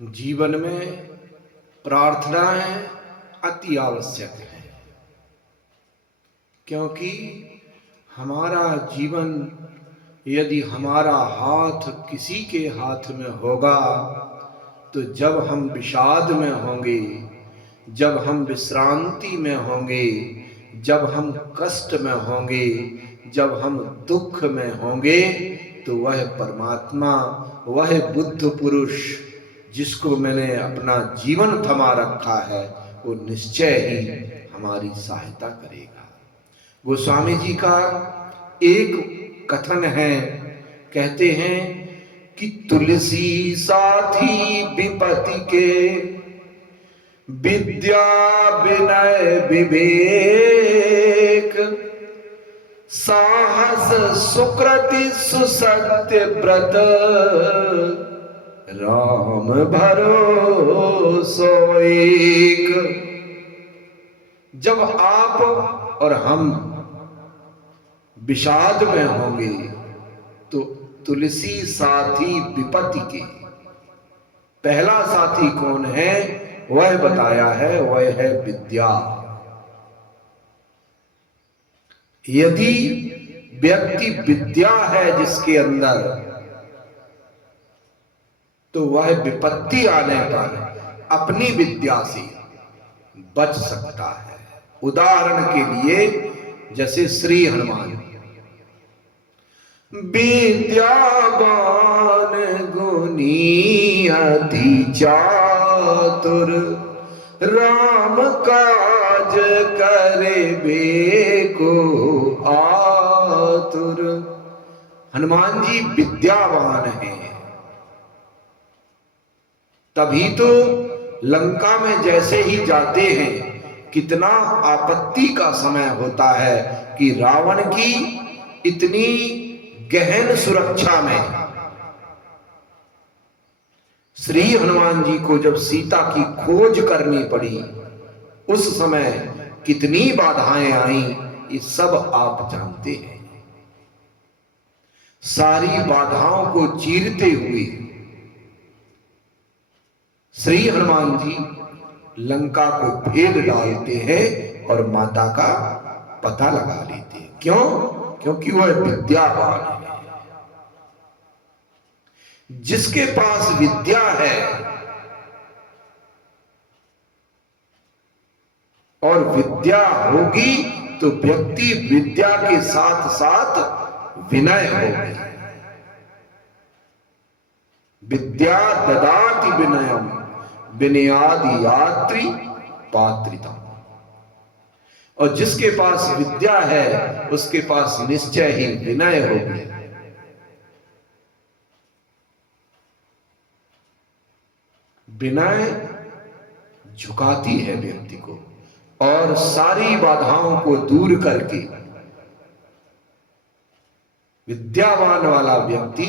जीवन में प्रार्थनाएं अति आवश्यक है, क्योंकि हमारा जीवन यदि हमारा हाथ किसी के हाथ में होगा तो जब हम विषाद में होंगे, जब हम विश्रांति में होंगे, जब हम कष्ट में होंगे, जब हम दुख में होंगे, तो वह परमात्मा, वह बुद्ध पुरुष जिसको मैंने अपना जीवन थमा रखा है, वो निश्चय ही हमारी सहायता करेगा। गोस्वामी जी का एक कथन है, कहते हैं कि तुलसी साथी विपत्ति के, विद्या विनय विवेक, साहस सुकृति सुसत्य व्रत, राम भरोसो एक। जब आप और हम विषाद में होंगे तो तुलसी साथी विपत्ति के, पहला साथी कौन है वह बताया है, वह है विद्या। यदि व्यक्ति विद्या है जिसके अंदर, तो वह विपत्ति आने पर अपनी विद्या से बच सकता है। उदाहरण के लिए जैसे श्री हनुमान, विद्यावान गुणी अति चातुर, राम काज करे बेको आतुर। हनुमान जी विद्यावान हैं, तभी तो लंका में जैसे ही जाते हैं कितना आपत्ति का समय होता है कि रावण की इतनी गहन सुरक्षा में श्री हनुमान जी को जब सीता की खोज करनी पड़ी, उस समय कितनी बाधाएं आई, ये सब आप जानते हैं। सारी बाधाओं को चीरते हुए श्री हनुमान जी लंका को भेद डालते हैं और माता का पता लगा लेते हैं। क्यों? क्योंकि वह विद्यावान है। जिसके पास विद्या है और विद्या होगी तो व्यक्ति विद्या के साथ साथ विनय होगी। विद्या ददाति विनयम, विनयादि यात्री पात्रिता। और जिसके पास विद्या है उसके पास निश्चय ही विनय होगी। विनय झुकाती है व्यक्ति को और सारी बाधाओं को दूर करके विद्यावान वाला व्यक्ति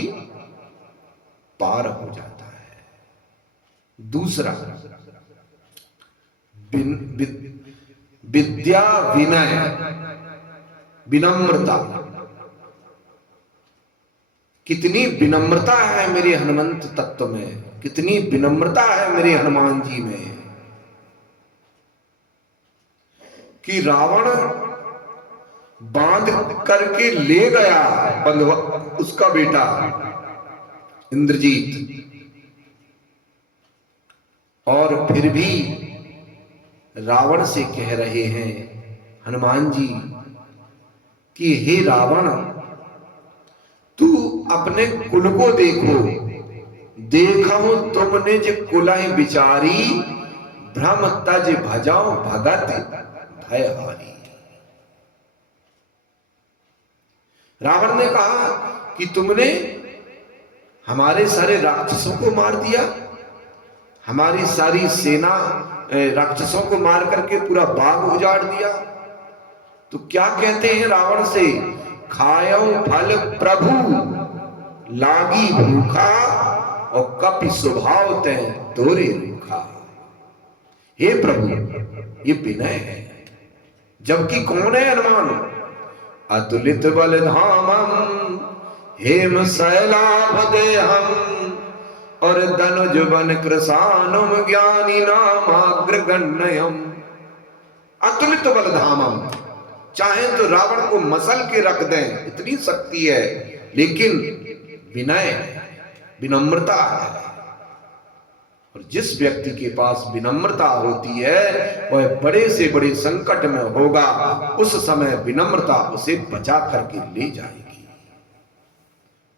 पार हो जाता है। दूसरा, विद्या विनय, विनम्रता। कितनी विनम्रता है मेरे हनुमंत तत्व में, कितनी विनम्रता है मेरे हनुमान जी में, कि रावण बांध करके ले गया उसका बेटा इंद्रजीत, और फिर भी रावण से कह रहे हैं हनुमान जी कि हे रावण, तू अपने कुल को देखो, देखो तुम निज कुलहि विचारी, भ्रम तज भजाओ भगत भयहारी। रावण ने कहा कि तुमने हमारे सारे राक्षसों को मार दिया, हमारी सारी सेना राक्षसों को मार करके पूरा बाग उजाड़ दिया। तो क्या कहते हैं रावण से, खायो फल प्रभु लागी भूखा, और कपि स्वभाव तय तोरे रूखा। हे प्रभु, ये विनय है। जबकि कौन है हनुमान? अतुलित बल धामम हेम शैलाभ देहम, और धनुज बन कृसानुम ज्ञानी नामाग्रगण्यम अतुलित बलधामम। चाहे तो रावण को मसल के रख दें, इतनी शक्ति है, लेकिन विनय विनम्रता है। और जिस व्यक्ति के पास विनम्रता होती है वह बड़े से बड़े संकट में होगा, उस समय विनम्रता उसे बचा करके ले जाएगी।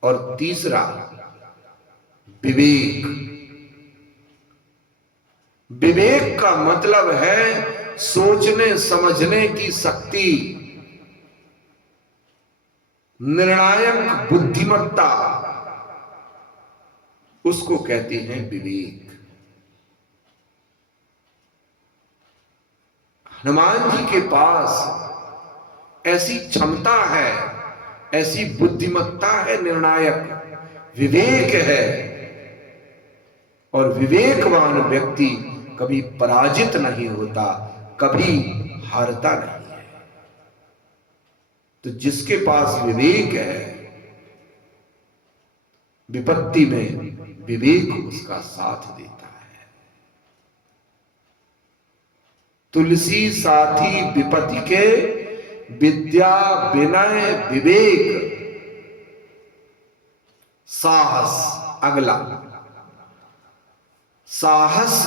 और तीसरा विवेक। विवेक का मतलब है सोचने समझने की शक्ति, निर्णायक बुद्धिमत्ता, उसको कहते हैं विवेक। हनुमान जी के पास ऐसी क्षमता है, ऐसी बुद्धिमत्ता है, निर्णायक विवेक है। और विवेकवान व्यक्ति कभी पराजित नहीं होता, कभी हारता नहीं है। तो जिसके पास विवेक है, विपत्ति में विवेक उसका साथ देता है। तुलसी साथी विपत्ति के, विद्या विनय विवेक साहस। अगला साहस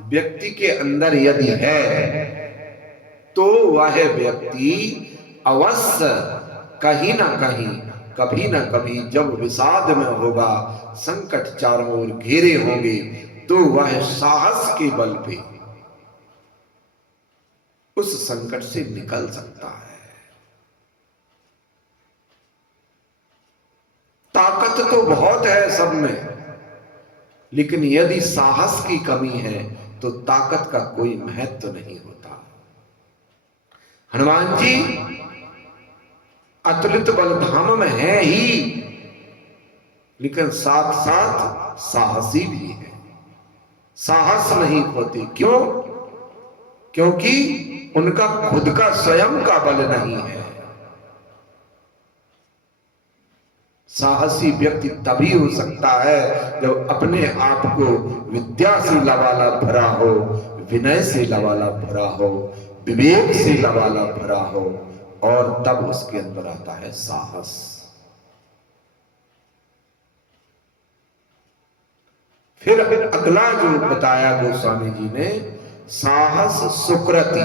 व्यक्ति के अंदर यदि है तो वह व्यक्ति अवश्य कहीं ना कहीं, कभी ना कभी जब विषाद में होगा, संकट चारों ओर घेरे होंगे, तो वह साहस के बल पे उस संकट से निकल सकता है। ताकत तो बहुत है सब में, लेकिन यदि साहस की कमी है तो ताकत का कोई महत्व नहीं होता। हनुमान जी अतुलित बलधाम में है ही, लेकिन साथ साथ साहसी भी है। साहस नहीं खोते। क्यों? क्योंकि उनका खुद का स्वयं का बल नहीं है। साहसी व्यक्ति तभी हो सकता है जब अपने आप को विद्या से लबालब भरा हो, विनय से लबालब भरा हो, विवेक से लबालब भरा हो, और तब उसके अंदर आता है साहस। फिर अगला जो बताया गोस्वामी जी ने, साहस सुकृति।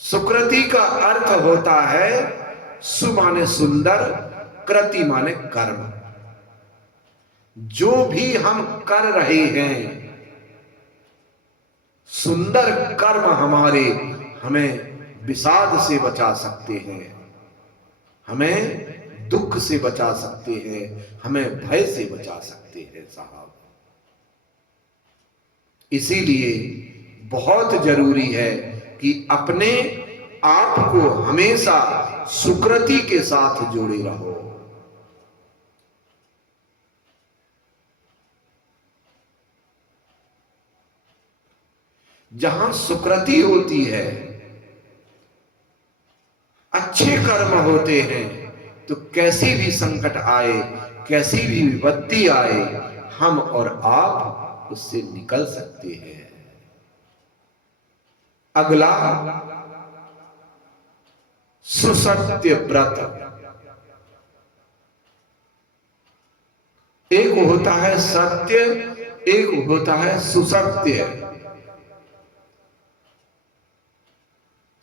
सुकृति का अर्थ होता है सु माने सुंदर, कृति माने कर्म। जो भी हम कर रहे हैं, सुंदर कर्म हमारे हमें विषाद से बचा सकते हैं, हमें दुख से बचा सकते हैं, हमें भय से बचा सकते हैं साहब। इसीलिए बहुत जरूरी है कि अपने आप को हमेशा सुकृति के साथ जोड़े रहो। जहां सुकृति होती है, अच्छे कर्म होते हैं, तो कैसी भी संकट आए, कैसी भी विपत्ति आए, हम और आप उससे निकल सकते हैं। अगला सुसत्य व्रत। एक होता है सत्य, एक होता है सुसत्य।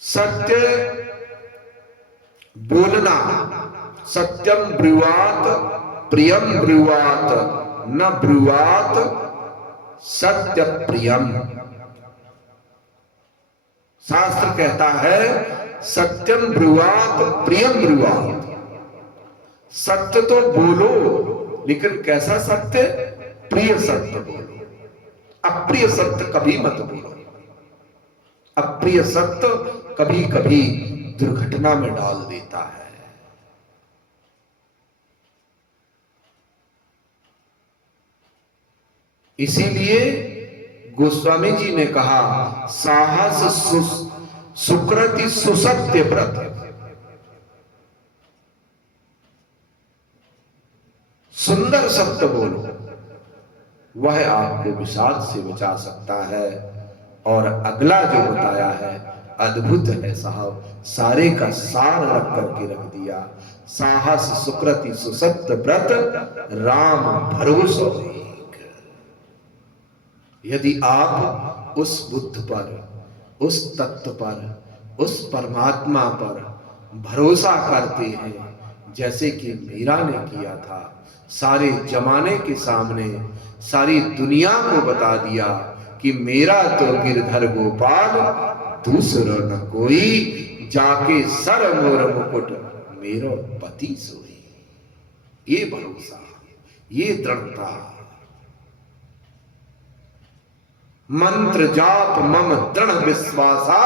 सत्य बोलना, सत्यम ब्रुवात प्रियम ब्रुवात न ब्रुवात सत्य प्रियम। शास्त्र कहता है सत्यम ब्रुवात प्रियम ब्रुवात। सत्य तो बोलो, लेकिन कैसा सत्य? प्रिय सत्य बोलो। अप्रिय सत्य कभी मत बोलो। अप्रिय सत्य कभी कभी दुर्घटना में डाल देता है। इसीलिए गोस्वामी जी ने कहा साहस सुकृति सुसत्य व्रत। सुंदर सत्य बोलो, वह आपको विषाद से बचा सकता है। और अगला जो बताया है अद्भुत है साहब, सारे का सार रख करके रख दिया। साहस सुकृति सुसत्य व्रत राम भरोसो एक। यदि आप उस बुद्ध पर, उस तत्व पर, उस परमात्मा पर भरोसा करते हैं, जैसे कि मीरा ने किया था, सारे जमाने के सामने सारी दुनिया को बता दिया कि मेरा तो गिरधर गोपाल दूसरा न कोई, जाके सर मोर मुकुट मेरो पति सोई। ये भरोसा, ये दृढ़ता। मंत्र जाप मम दृढ़ विश्वासा,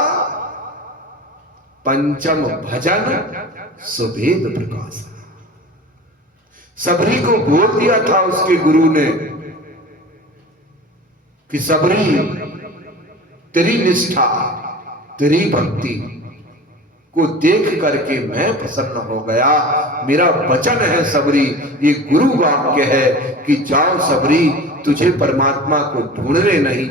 पंचम भजन सुभेद प्रकाशा। सबरी को बोल दिया था उसके गुरु ने कि सबरी, तेरी निष्ठा, तेरी भक्ति को देख करके मैं प्रसन्न हो गया। मेरा वचन है सबरी, ये गुरु वाक्य है कि जाओ सबरी, तुझे परमात्मा को ढूंढने नहीं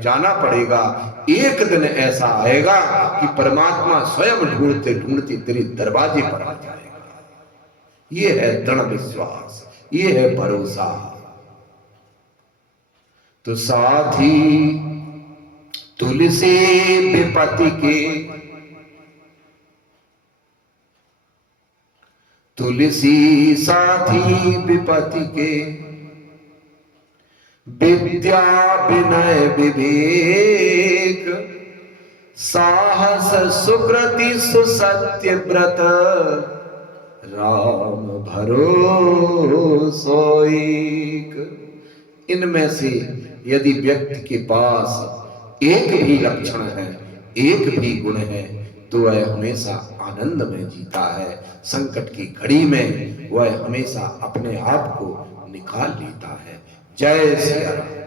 जाना पड़ेगा। एक दिन ऐसा आएगा कि परमात्मा स्वयं ढूंढते ढूंढते तेरे दरवाजे पर आ जाएगा। ये है दृढ़ विश्वास, ये है भरोसा। तो साथी तुलसी विपत्ति के, तुलसी साथी विपत्ति के, विद्या विनय विवेक, साहस सुकृति सुसत्य व्रत राम भरोसो एक। इनमें से यदि व्यक्ति के पास एक भी लक्षण है, एक भी गुण है, तो वह हमेशा आनंद में जीता है। संकट की घड़ी में वह हमेशा अपने आप को निकाल लेता है। जय श्री राम।